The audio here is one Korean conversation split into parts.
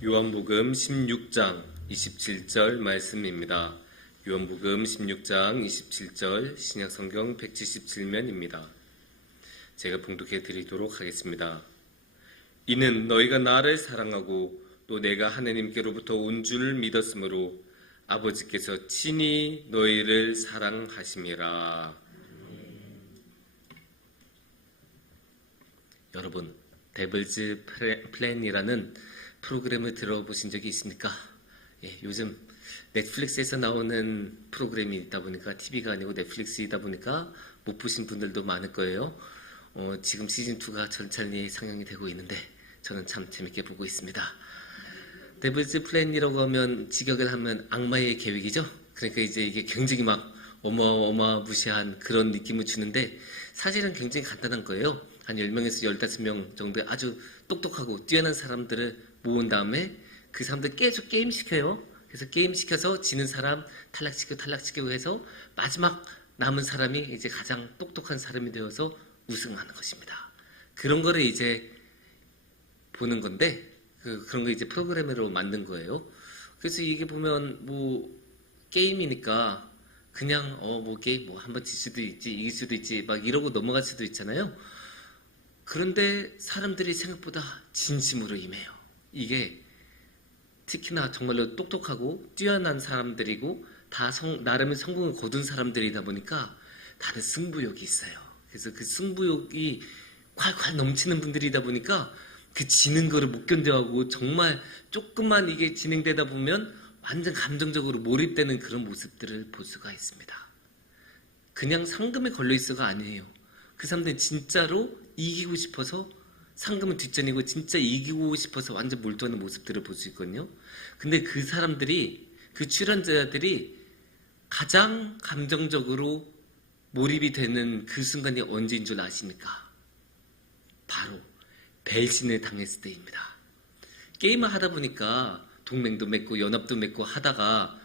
요한복음 16장 27절 말씀입니다. 요한복음 16장 27절 신약성경 177면입니다. 제가 봉독해 드리도록 하겠습니다. 이는 너희가 나를 사랑하고 또 내가 하나님께로부터 온 줄 믿었으므로 아버지께서 친히 너희를 사랑하심이라. 여러분, 데블즈 플랜이라는 프로그램을 들어보신 적이 있습니까? 요즘 넷플릭스에서 나오는 프로그램이 있다 보니까 TV가 아니고 넷플릭스이다 보니까 못 보신 분들도 많을 거예요. 지금 시즌2가 천천히 상영이 되고 있는데 저는 참 재밌게 보고 있습니다. 데블즈 플랜이라고 하면 직역을 하면 악마의 계획이죠. 그러니까 이제 이게 굉장히 막 어마무시한 그런 느낌을 주는데 사실은 굉장히 간단한 거예요. 한 10명에서 15명 정도의 아주 똑똑하고 뛰어난 사람들을 모은 다음에 그 사람들 계속 게임 시켜요. 그래서 게임 시켜서 지는 사람 탈락시키고 해서 마지막 남은 사람이 이제 가장 똑똑한 사람이 되어서 우승하는 것입니다. 그런 거를 이제 보는 건데 그런 거 이제 프로그램으로 만든 거예요. 그래서 이게 보면 뭐 게임이니까 그냥 게임 뭐 한번 질 수도 있지 이길 수도 있지 막 이러고 넘어갈 수도 있잖아요. 그런데 사람들이 생각보다 진심으로 임해요. 이게 특히나 정말로 똑똑하고 뛰어난 사람들이고 다 나름의 성공을 거둔 사람들이다 보니까 다들 승부욕이 있어요. 그래서 그 승부욕이 콸콸 넘치는 분들이다 보니까 그 지는 거를 못 견뎌하고 정말 조금만 이게 진행되다 보면 완전 감정적으로 몰입되는 그런 모습들을 볼 수가 있습니다. 그냥 상금에 걸려있어가 아니에요. 그 사람들이 진짜로 이기고 싶어서 상금은 뒷전이고 진짜 이기고 싶어서 완전 몰두하는 모습들을 볼 수 있거든요. 근데 그 사람들이 그 출연자들이 가장 감정적으로 몰입이 되는 그 순간이 언제인 줄 아십니까? 바로 배신을 당했을 때입니다. 게임을 하다 보니까 동맹도 맺고 연합도 맺고 하다가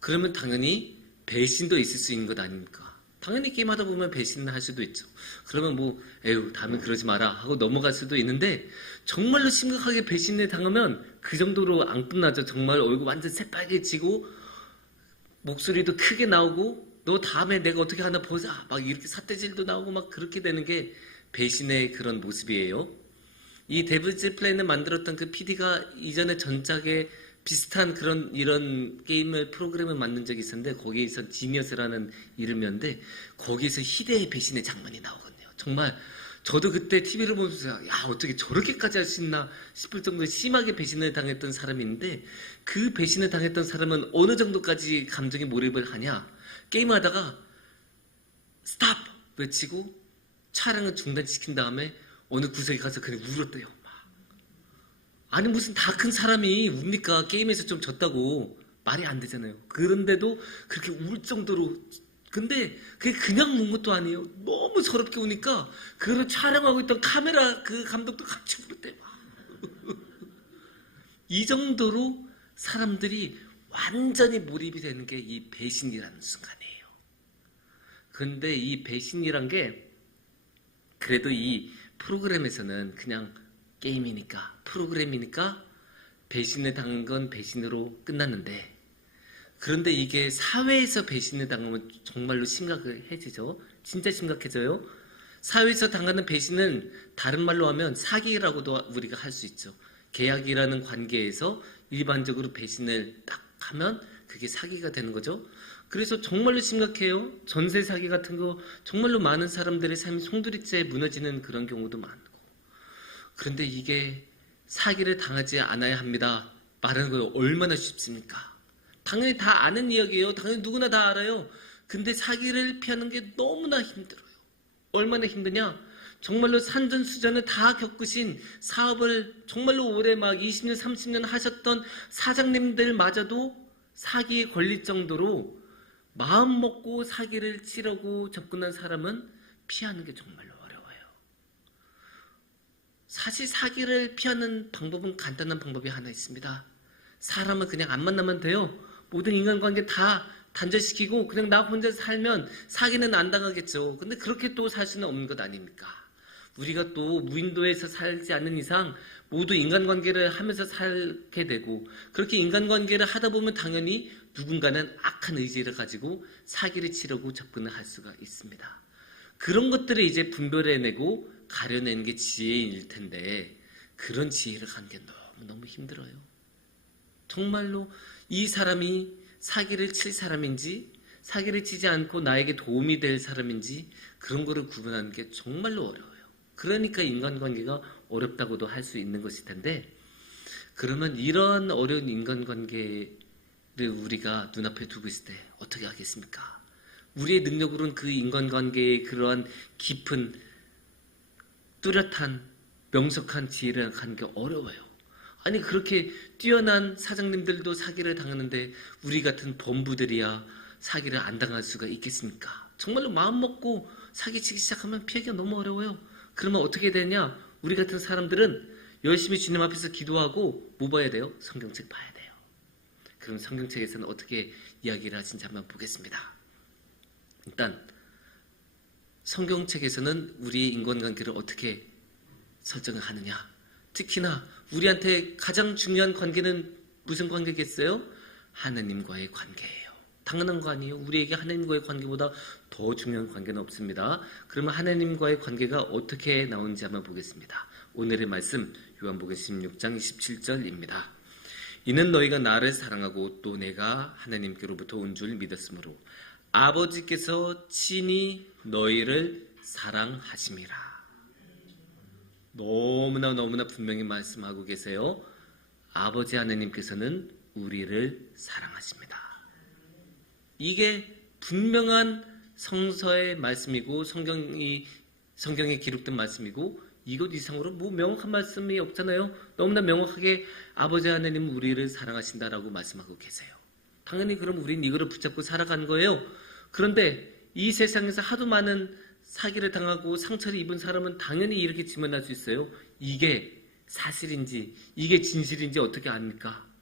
그러면 당연히 배신도 있을 수 있는 것 아닙니까? 당연히 게임하다 보면 배신을 할 수도 있죠. 그러면 에휴 다음엔 그러지 마라 하고 넘어갈 수도 있는데 정말로 심각하게 배신을 당하면 그 정도로 안 끝나죠. 정말 얼굴 완전 새빨개지고 목소리도 크게 나오고 너 다음에 내가 어떻게 하나 보자 막 이렇게 삿대질도 나오고 막 그렇게 되는 게 배신의 그런 모습이에요. 이 데블즈 플랜을 만들었던 그 PD가 이전에 전작에 비슷한 이런 프로그램을 만든 적이 있었는데 거기에서 지니어스라는 이름이었는데 거기에서 희대의 배신의 장면이 나오거든요. 정말 저도 그때 TV를 보면서 야 어떻게 저렇게까지 할 수 있나 싶을 정도로 심하게 배신을 당했던 사람이 있는데 그 배신을 당했던 사람은 어느 정도까지 감정에 몰입을 하냐 게임하다가 스탑 외치고 촬영을 중단시킨 다음에 어느 구석에 가서 그냥 울었대요. 아니 무슨 다 큰 사람이 웁니까? 게임에서 좀 졌다고 말이 안 되잖아요. 그런데도 그렇게 울 정도로 근데 그게 그냥 운 것도 아니에요. 너무 서럽게 우니까 그거를 촬영하고 있던 카메라 그 감독도 같이 울었대요. 이 정도로 사람들이 완전히 몰입이 되는 게 이 배신이라는 순간이에요. 그런데 이 배신이란 게 그래도 이 프로그램에서는 그냥 게임이니까 프로그램이니까 배신을 당한 건 배신으로 끝났는데 그런데 이게 사회에서 배신을 당하면 정말로 심각해지죠. 진짜 심각해져요. 사회에서 당하는 배신은 다른 말로 하면 사기라고도 우리가 할 수 있죠. 계약이라는 관계에서 일반적으로 배신을 딱 하면 그게 사기가 되는 거죠. 그래서 정말로 심각해요. 전세 사기 같은 거 정말로 많은 사람들의 삶이 송두리째 무너지는 그런 경우도 많고 그런데 이게 사기를 당하지 않아야 합니다. 말하는 거 얼마나 쉽습니까? 당연히 다 아는 이야기예요. 당연히 누구나 다 알아요. 근데 사기를 피하는 게 너무나 힘들어요. 얼마나 힘드냐? 정말로 산전수전을 다 겪으신 사업을 정말로 오래 막 20년, 30년 하셨던 사장님들마저도 사기에 걸릴 정도로 마음 먹고 사기를 치려고 접근한 사람은 피하는 게 정말로 사실 사기를 피하는 방법은 간단한 방법이 하나 있습니다. 사람을 그냥 안 만나면 돼요. 모든 인간관계 다 단절시키고 그냥 나 혼자 살면 사기는 안 당하겠죠. 근데 그렇게 또 살 수는 없는 것 아닙니까? 우리가 또 무인도에서 살지 않는 이상 모두 인간관계를 하면서 살게 되고, 그렇게 인간관계를 하다 보면 당연히 누군가는 악한 의지를 가지고 사기를 치려고 접근을 할 수가 있습니다. 그런 것들을 이제 분별해내고 가려내는 게 지혜일 텐데, 그런 지혜를 갖는 게 너무 힘들어요. 정말로 이 사람이 사기를 칠 사람인지 사기를 치지 않고 나에게 도움이 될 사람인지 그런 거를 구분하는 게 정말로 어려워요. 그러니까 인간관계가 어렵다고도 할 수 있는 것일 텐데, 그러면 이런 어려운 인간관계를 우리가 눈앞에 두고 있을 때 어떻게 하겠습니까? 우리의 능력으로는 그 인간관계의 그러한 깊은 뚜렷한 명석한 지혜를 갖는 게 어려워요. 아니, 그렇게 뛰어난 사장님들도 사기를 당하는데 우리 같은 범부들이야 사기를 안 당할 수가 있겠습니까? 정말로 마음 먹고 사기치기 시작하면 피하기가 너무 어려워요. 그러면 어떻게 되냐? 우리 같은 사람들은 열심히 주님 앞에서 기도하고 뭐 봐야 돼요? 성경책 봐야 돼요. 그럼 성경책에서는 어떻게 이야기를 하신지 한번 보겠습니다. 일단 성경책에서는 우리의 인간관계를 어떻게 설정을 하느냐? 특히나 우리한테 가장 중요한 관계는 무슨 관계겠어요? 하나님과의 관계예요. 당연한 거 아니에요? 우리에게 하나님과의 관계보다 더 중요한 관계는 없습니다. 그러면 하나님과의 관계가 어떻게 나오는지 한번 보겠습니다. 오늘의 말씀 요한복음 16장 27절입니다. 이는 너희가 나를 사랑하고 또 내가 하나님께로부터 온 줄 믿었으므로 아버지께서 친히 너희를 사랑하심이라. 너무나 분명히 말씀하고 계세요. 아버지 하나님께서는 우리를 사랑하십니다. 이게 분명한 성서의 말씀이고 성경에 기록된 말씀이고, 이것 이상으로 뭐 명확한 말씀이 없잖아요. 너무나 명확하게 아버지 하나님은 우리를 사랑하신다라고 말씀하고 계세요. 당연히 그럼 우린 이거를 붙잡고 살아가는 거예요. 그런데 이 세상에서 하도 많은 사기를 당하고 상처를 입은 사람은 당연히 이렇게 질문할 수 있어요. 이게 사실인지 이게 진실인지 어떻게 압니까?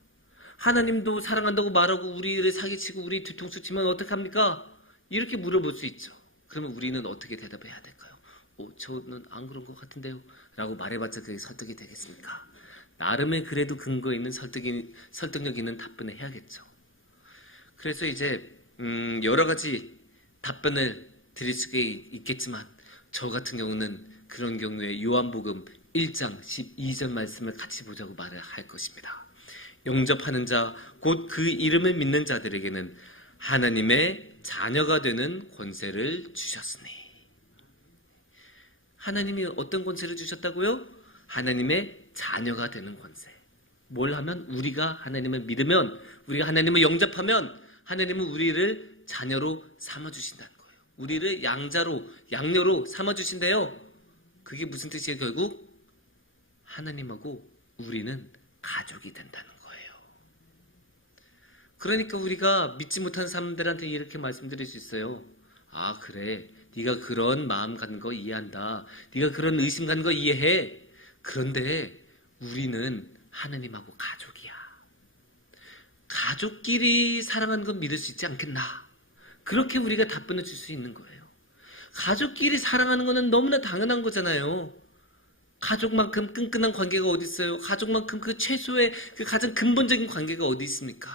하나님도 사랑한다고 말하고 우리를 사기치고 우리 뒤통수 치면 어떡합니까? 이렇게 물어볼 수 있죠. 그러면 우리는 어떻게 대답해야 될까요? 저는 안 그런 것 같은데요? 라고 말해봤자 그게 설득이 되겠습니까? 나름의 그래도 근거 있는 설득력 있는 답변을 해야겠죠. 그래서 이제 여러 가지 답변을 드릴 수가 있겠지만, 저 같은 경우는 그런 경우에 요한복음 1장 12절 말씀을 같이 보자고 말을 할 것입니다. 영접하는 자, 곧 그 이름을 믿는 자들에게는 하나님의 자녀가 되는 권세를 주셨으니. 하나님이 어떤 권세를 주셨다고요? 하나님의 자녀가 되는 권세. 뭘 하면? 우리가 하나님을 믿으면, 우리가 하나님을 영접하면 하나님은 우리를 자녀로 삼아주신다는 거예요. 우리를 양녀로 삼아주신대요. 그게 무슨 뜻이에요? 결국 하나님하고 우리는 가족이 된다는 거예요. 그러니까 우리가 믿지 못한 사람들한테 이렇게 말씀드릴 수 있어요. 아, 그래, 네가 그런 마음 갖는 거 이해한다. 네가 그런 의심 갖는 거 이해해. 그런데 우리는 하나님하고 가족이야. 가족끼리 사랑하는 건 믿을 수 있지 않겠나? 그렇게 우리가 답변을 줄 수 있는 거예요. 가족끼리 사랑하는 거는 너무나 당연한 거잖아요. 가족만큼 끈끈한 관계가 어디 있어요? 가족만큼 그 최소의 그 가장 근본적인 관계가 어디 있습니까?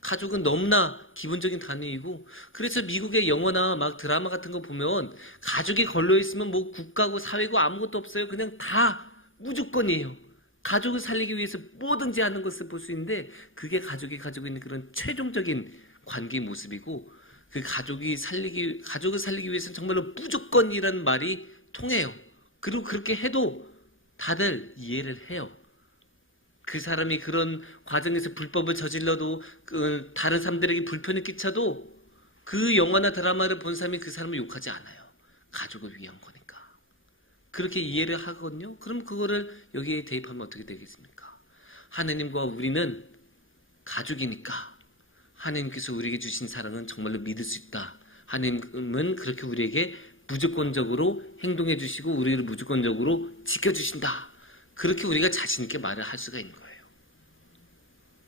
가족은 너무나 기본적인 단위이고, 그래서 미국의 영화나 막 드라마 같은 거 보면 가족이 걸려 있으면 뭐 국가고 사회고 아무것도 없어요. 그냥 다 무조건이에요. 가족을 살리기 위해서 뭐든지 하는 것을 볼 수 있는데, 그게 가족이 가지고 있는 그런 최종적인 관계의 모습이고, 그 가족을 살리기 위해서는 정말로 무조건이라는 말이 통해요. 그리고 그렇게 해도 다들 이해를 해요. 그 사람이 그런 과정에서 불법을 저질러도 다른 사람들에게 불편을 끼쳐도 그 영화나 드라마를 본 사람이 그 사람을 욕하지 않아요. 가족을 위한 거니까. 그렇게 이해를 하거든요. 그럼 그거를 여기에 대입하면 어떻게 되겠습니까? 하나님과 우리는 가족이니까 하나님께서 우리에게 주신 사랑은 정말로 믿을 수 있다. 하나님은 그렇게 우리에게 무조건적으로 행동해 주시고 우리를 무조건적으로 지켜주신다. 그렇게 우리가 자신 있게 말을 할 수가 있는 거예요.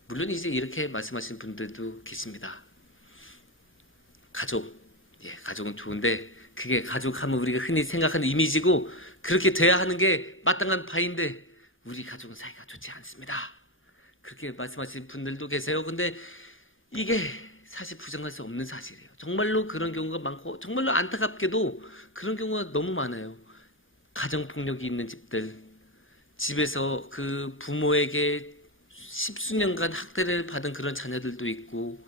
물론 이제 이렇게 말씀하시는 분들도 계십니다. 가족은 좋은데 그게 가족하면 우리가 흔히 생각하는 이미지고, 그렇게 돼야 하는 게 마땅한 바인데 우리 가족은 사이가 좋지 않습니다. 그렇게 말씀하시는 분들도 계세요. 근데 이게 사실 부정할 수 없는 사실이에요. 정말로 그런 경우가 많고 정말로 안타깝게도 그런 경우가 너무 많아요. 가정폭력이 있는 집들, 집에서 그 부모에게 십수년간 학대를 받은 그런 자녀들도 있고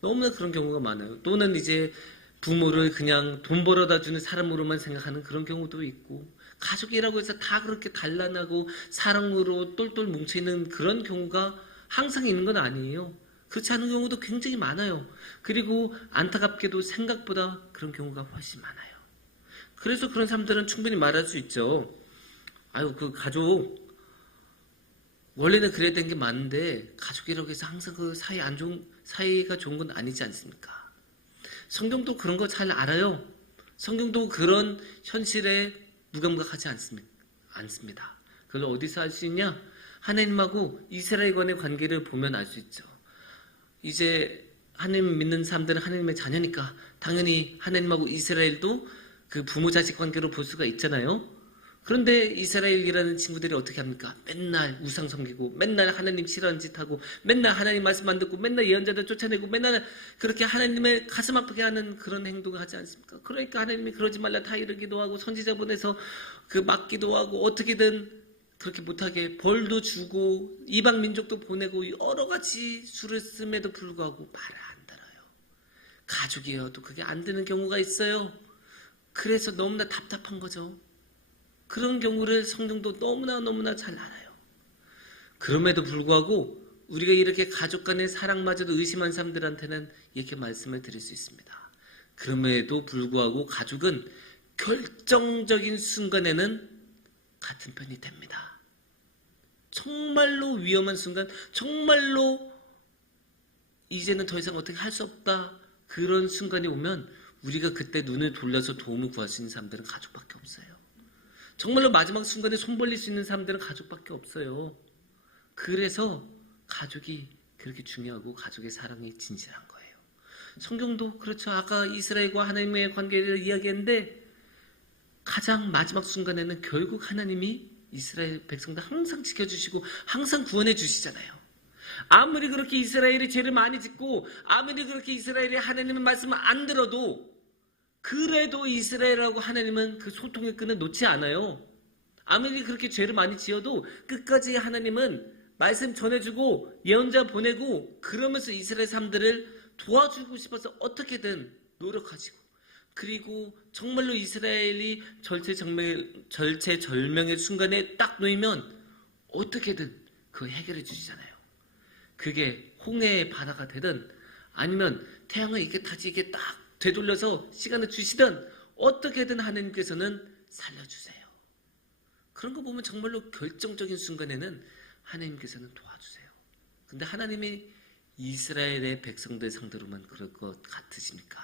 너무나 그런 경우가 많아요. 또는 이제 부모를 그냥 돈 벌어다 주는 사람으로만 생각하는 그런 경우도 있고 가족이라고 해서 다 그렇게 단란하고 사랑으로 똘똘 뭉쳐있는 그런 경우가 항상 있는 건 아니에요. 그렇지 않은 경우도 굉장히 많아요. 그리고 안타깝게도 생각보다 그런 경우가 훨씬 많아요. 그래서 그런 사람들은 충분히 말할 수 있죠. 아유, 그 가족 원래는 그래야 되는 게 맞는데 가족이라고 해서 항상 그 사이가 좋은 건 아니지 않습니까? 성경도 그런 거 잘 알아요. 성경도 그런 현실에 무감각하지 않습니다. 그걸 어디서 알 수 있냐? 하나님하고 이스라엘 간의 관계를 보면 알 수 있죠. 이제 하나님 믿는 사람들은 하나님의 자녀니까 당연히 하나님하고 이스라엘도 그 부모 자식 관계로 볼 수가 있잖아요. 그런데 이스라엘이라는 친구들이 어떻게 합니까? 맨날 우상 섬기고 맨날 하나님 싫어하는 짓 하고 맨날 하나님 말씀 안 듣고 맨날 예언자들 쫓아내고 맨날 그렇게 하나님의 가슴 아프게 하는 그런 행동을 하지 않습니까? 그러니까 하나님이 그러지 말라 다 이르기도 하고 선지자 보내서 그 막기도 하고 어떻게든 그렇게 못하게 벌도 주고 이방 민족도 보내고 여러 가지 수를 씀에도 불구하고 말을 안 들어요. 가족이어도 그게 안 되는 경우가 있어요. 그래서 너무나 답답한 거죠. 그런 경우를 성경도 너무나 잘 알아요. 그럼에도 불구하고 우리가 이렇게 가족 간의 사랑마저도 의심한 사람들한테는 이렇게 말씀을 드릴 수 있습니다. 그럼에도 불구하고 가족은 결정적인 순간에는 같은 편이 됩니다. 정말로 위험한 순간, 정말로 이제는 더 이상 어떻게 할 수 없다 그런 순간이 오면 우리가 그때 눈을 돌려서 도움을 구할 수 있는 사람들은 가족밖에 없어요. 정말로 마지막 순간에 손 벌릴 수 있는 사람들은 가족밖에 없어요. 그래서 가족이 그렇게 중요하고 가족의 사랑이 진실한 거예요. 성경도 그렇죠. 아까 이스라엘과 하나님의 관계를 이야기했는데 가장 마지막 순간에는 결국 하나님이 이스라엘 백성들 항상 지켜주시고 항상 구원해 주시잖아요. 아무리 그렇게 이스라엘이 죄를 많이 짓고 아무리 그렇게 이스라엘이 하나님의 말씀을 안 들어도 그래도 이스라엘하고 하나님은 그 소통의 끈을 놓지 않아요. 아무리 그렇게 죄를 많이 지어도 끝까지 하나님은 말씀 전해주고 예언자 보내고 그러면서 이스라엘 사람들을 도와주고 싶어서 어떻게든 노력하시고 그리고 정말로 이스라엘이 절체절명의 순간에 딱 놓이면 어떻게든 그거 해결해 주시잖아요. 그게 홍해의 바다가 되든 아니면 태양을 이렇게 다시 이게 딱 되돌려서 시간을 주시든 어떻게든 하나님께서는 살려주세요. 그런 거 보면 정말로 결정적인 순간에는 하나님께서는 도와주세요. 근데 하나님이 이스라엘의 백성들 상대로만 그럴 것 같으십니까?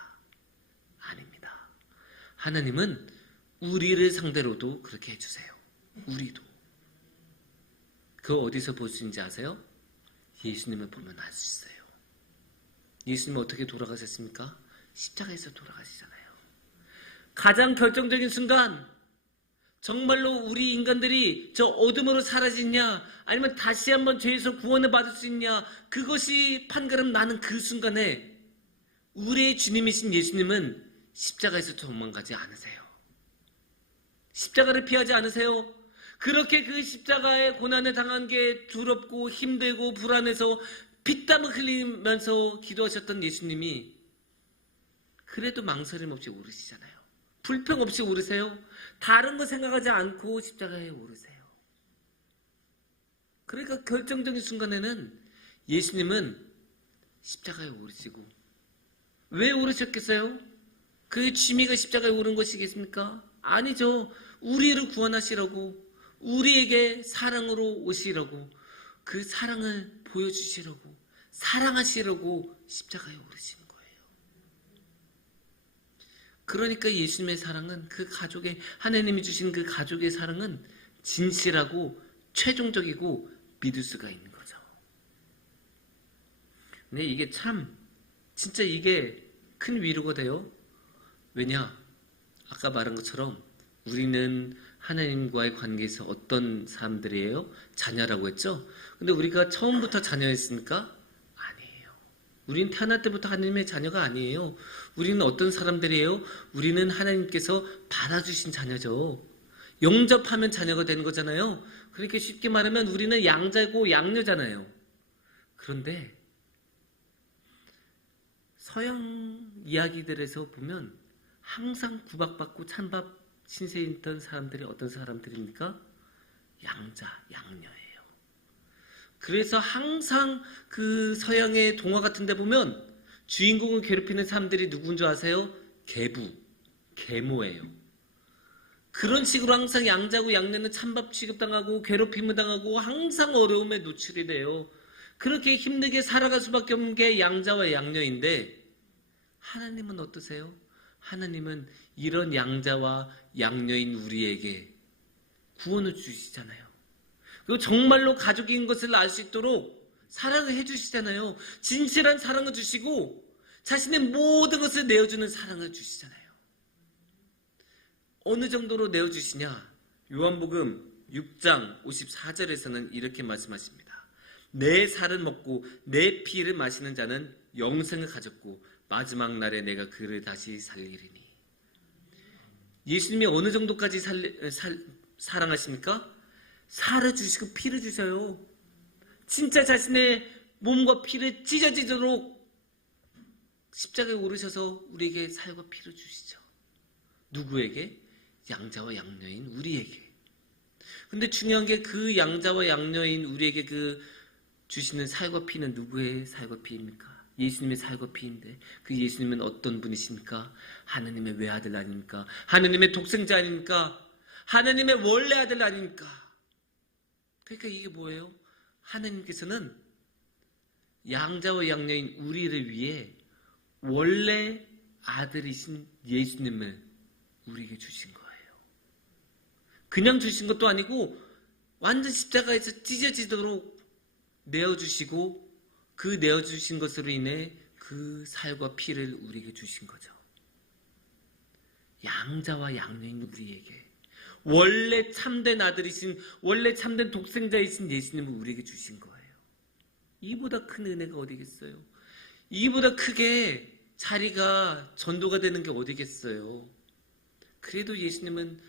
아닙니다. 하나님은 우리를 상대로도 그렇게 해주세요. 우리도. 그거 어디서 볼 수 있는지 아세요? 예수님을 보면 알 수 있어요. 예수님은 어떻게 돌아가셨습니까? 십자가에서 돌아가시잖아요. 가장 결정적인 순간 정말로 우리 인간들이 저 어둠으로 사라지냐 아니면 다시 한번 죄에서 구원을 받을 수 있냐 그것이 판가름 나는 그 순간에 우리의 주님이신 예수님은 십자가에서 도망가지 않으세요. 십자가를 피하지 않으세요. 그렇게 그 십자가의 고난을 당한 게 두렵고 힘들고 불안해서 피땀을 흘리면서 기도하셨던 예수님이 그래도 망설임 없이 오르시잖아요. 불평 없이 오르세요. 다른 거 생각하지 않고 십자가에 오르세요. 그러니까 결정적인 순간에는 예수님은 십자가에 오르시고 왜 오르셨겠어요? 그 취미가 십자가에 오른 것이겠습니까? 아니죠. 우리를 구원하시라고 우리에게 사랑으로 오시라고 그 사랑을 보여주시라고 사랑하시라고 십자가에 오르신 거예요. 그러니까 예수님의 사랑은 그 가족의 하나님이 주신 그 가족의 사랑은 진실하고 최종적이고 믿을 수가 있는 거죠. 근데 이게 참 진짜 이게 큰 위로가 돼요. 왜냐? 아까 말한 것처럼 우리는 하나님과의 관계에서 어떤 사람들이에요? 자녀라고 했죠? 근데 우리가 처음부터 자녀였습니까? 아니에요. 우리는 태어날 때부터 하나님의 자녀가 아니에요. 우리는 어떤 사람들이에요? 우리는 하나님께서 받아주신 자녀죠. 영접하면 자녀가 되는 거잖아요. 그렇게 쉽게 말하면 우리는 양자고 양녀잖아요. 그런데 서양 이야기들에서 보면 항상 구박받고 찬밥 신세에 있던 사람들이 어떤 사람들입니까? 양자, 양녀예요. 그래서 항상 그 서양의 동화 같은 데 보면 주인공을 괴롭히는 사람들이 누군 줄 아세요? 계부, 계모예요. 그런 식으로 항상 양자고 양녀는 찬밥 취급당하고 괴롭힘을 당하고 항상 어려움에 노출이 돼요. 그렇게 힘들게 살아갈 수밖에 없는 게 양자와 양녀인데 하나님은 어떠세요? 하나님은 이런 양자와 양녀인 우리에게 구원을 주시잖아요. 그리고 정말로 가족인 것을 알 수 있도록 사랑을 해주시잖아요. 진실한 사랑을 주시고 자신의 모든 것을 내어주는 사랑을 주시잖아요. 어느 정도로 내어주시냐? 요한복음 6장 54절에서는 이렇게 말씀하십니다. 내 살을 먹고 내 피를 마시는 자는 영생을 가졌고 마지막 날에 내가 그를 다시 살리리니. 예수님이 어느 정도까지 사랑하십니까? 살을 주시고 피를 주셔요. 진짜 자신의 몸과 피를 찢어지도록 십자가에 오르셔서 우리에게 살과 피를 주시죠. 누구에게? 양자와 양녀인 우리에게. 근데 중요한 게 그 양자와 양녀인 우리에게 그 주시는 살과 피는 누구의 살과 피입니까? 예수님의 살과 피인데 그 예수님은 어떤 분이십니까? 하나님의 외아들 아닙니까? 하나님의 독생자 아닙니까? 하나님의 원래 아들 아닙니까? 그러니까 이게 뭐예요? 하나님께서는 양자와 양녀인 우리를 위해 원래 아들이신 예수님을 우리에게 주신 거예요. 그냥 주신 것도 아니고 완전 십자가에서 찢어지도록 내어주시고 그 내어주신 것으로 인해 그 살과 피를 우리에게 주신 거죠. 양자와 양녀인 우리에게 원래 참된 아들이신 원래 참된 독생자이신 예수님을 우리에게 주신 거예요. 이보다 큰 은혜가 어디겠어요? 이보다 크게 자리가 전도가 되는 게 어디겠어요? 그래도 예수님은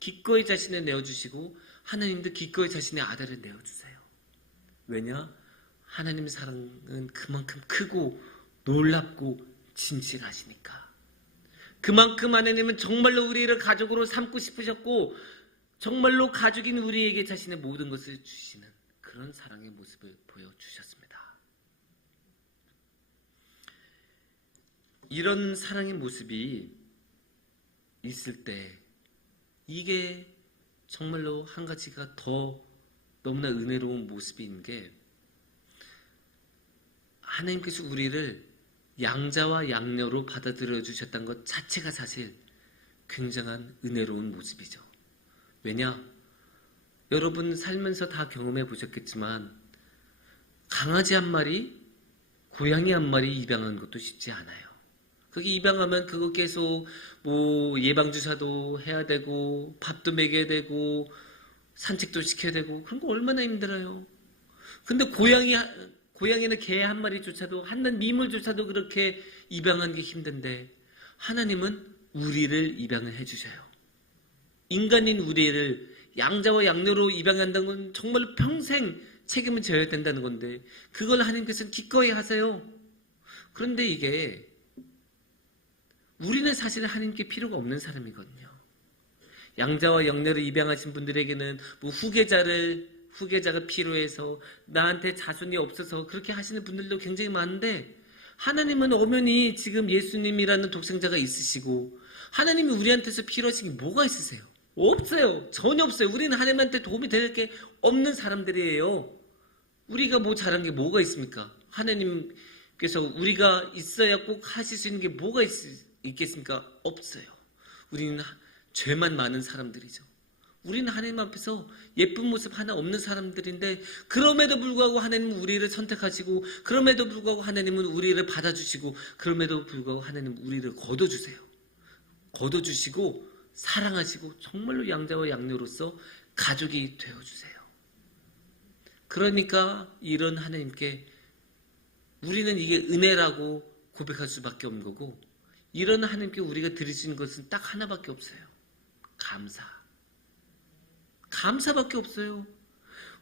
기꺼이 자신을 내어주시고 하나님도 기꺼이 자신의 아들을 내어주세요. 왜냐? 하나님의 사랑은 그만큼 크고 놀랍고 진실하시니까. 그만큼 하나님은 정말로 우리를 가족으로 삼고 싶으셨고 정말로 가족인 우리에게 자신의 모든 것을 주시는 그런 사랑의 모습을 보여주셨습니다. 이런 사랑의 모습이 있을 때 이게 정말로 한 가지가 더 너무나 은혜로운 모습인 게 하나님께서 우리를 양자와 양녀로 받아들여 주셨다는 것 자체가 사실 굉장한 은혜로운 모습이죠. 왜냐? 여러분 살면서 다 경험해 보셨겠지만 강아지 한 마리, 고양이 한 마리 입양하는 것도 쉽지 않아요. 그게 입양하면 그거 계속 뭐 예방주사도 해야 되고 밥도 먹여야 되고 산책도 시켜야 되고 그런 거 얼마나 힘들어요. 근데 고양이는 개 한 마리조차도 한 미물조차도 그렇게 입양하는 게 힘든데 하나님은 우리를 입양을 해주셔요. 인간인 우리를 양자와 양녀로 입양한다는 건 정말 평생 책임을 져야 된다는 건데 그걸 하나님께서는 기꺼이 하세요. 그런데 이게 우리는 사실 하나님께 필요가 없는 사람이거든요. 양자와 양녀를 입양하신 분들에게는 뭐 후계자가 필요해서 나한테 자손이 없어서 그렇게 하시는 분들도 굉장히 많은데 하나님은 엄연히 지금 예수님이라는 독생자가 있으시고 하나님이 우리한테서 필요하신 게 뭐가 있으세요? 없어요. 전혀 없어요. 우리는 하나님한테 도움이 될 게 없는 사람들이에요. 우리가 뭐 잘한 게 뭐가 있습니까? 하나님께서 우리가 있어야 꼭 하실 수 있는 게 뭐가 있겠습니까? 없어요. 우리는 죄만 많은 사람들이죠. 우리는 하나님 앞에서 예쁜 모습 하나 없는 사람들인데 그럼에도 불구하고 하나님은 우리를 선택하시고 그럼에도 불구하고 하나님은 우리를 받아주시고 그럼에도 불구하고 하나님은 우리를 거둬주세요. 거둬주시고 사랑하시고 정말로 양자와 양녀로서 가족이 되어주세요. 그러니까 이런 하나님께 우리는 이게 은혜라고 고백할 수밖에 없는 거고, 이런 하나님께 우리가 드리시는 것은 딱 하나밖에 없어요. 감사밖에 없어요.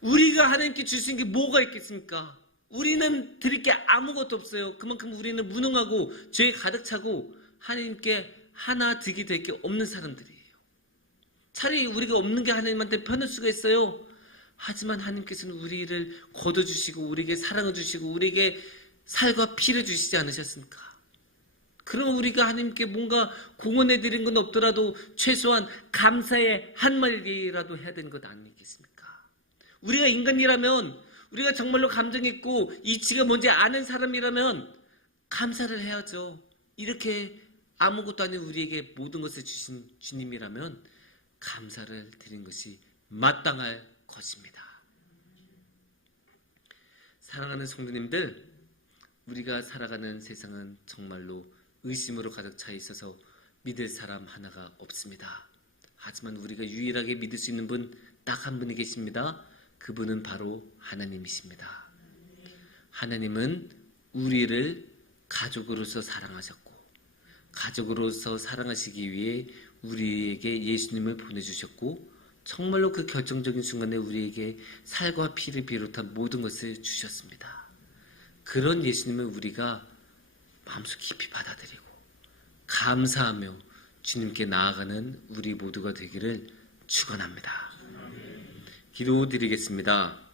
우리가 하나님께 주신 게 뭐가 있겠습니까? 우리는 드릴 게 아무것도 없어요. 그만큼 우리는 무능하고 죄에 가득 차고 하나님께 하나 득이 될 게 없는 사람들이에요. 차라리 우리가 없는 게 하나님한테 편할 수가 있어요. 하지만 하나님께서는 우리를 거둬주시고 우리에게 사랑을 주시고 우리에게 살과 피를 주시지 않으셨습니까? 그럼 우리가 하나님께 뭔가 공헌해 드린 건 없더라도 최소한 감사의 한마디라도 해야 되는 것 아니겠습니까? 우리가 인간이라면, 우리가 정말로 감정 있고 이치가 뭔지 아는 사람이라면 감사를 해야죠. 이렇게 아무것도 아닌 우리에게 모든 것을 주신 주님이라면 감사를 드린 것이 마땅할 것입니다. 사랑하는 성도님들, 우리가 살아가는 세상은 정말로 의심으로 가득 차 있어서 믿을 사람 하나가 없습니다. 하지만 우리가 유일하게 믿을 수 있는 분 딱 한 분이 계십니다. 그분은 바로 하나님이십니다. 하나님은 우리를 가족으로서 사랑하셨고, 가족으로서 사랑하시기 위해 우리에게 예수님을 보내주셨고, 정말로 그 결정적인 순간에 우리에게 살과 피를 비롯한 모든 것을 주셨습니다. 그런 예수님을 우리가 마음속 깊이 받아들이고 감사하며 주님께 나아가는 우리 모두가 되기를 축원합니다. 기도드리겠습니다.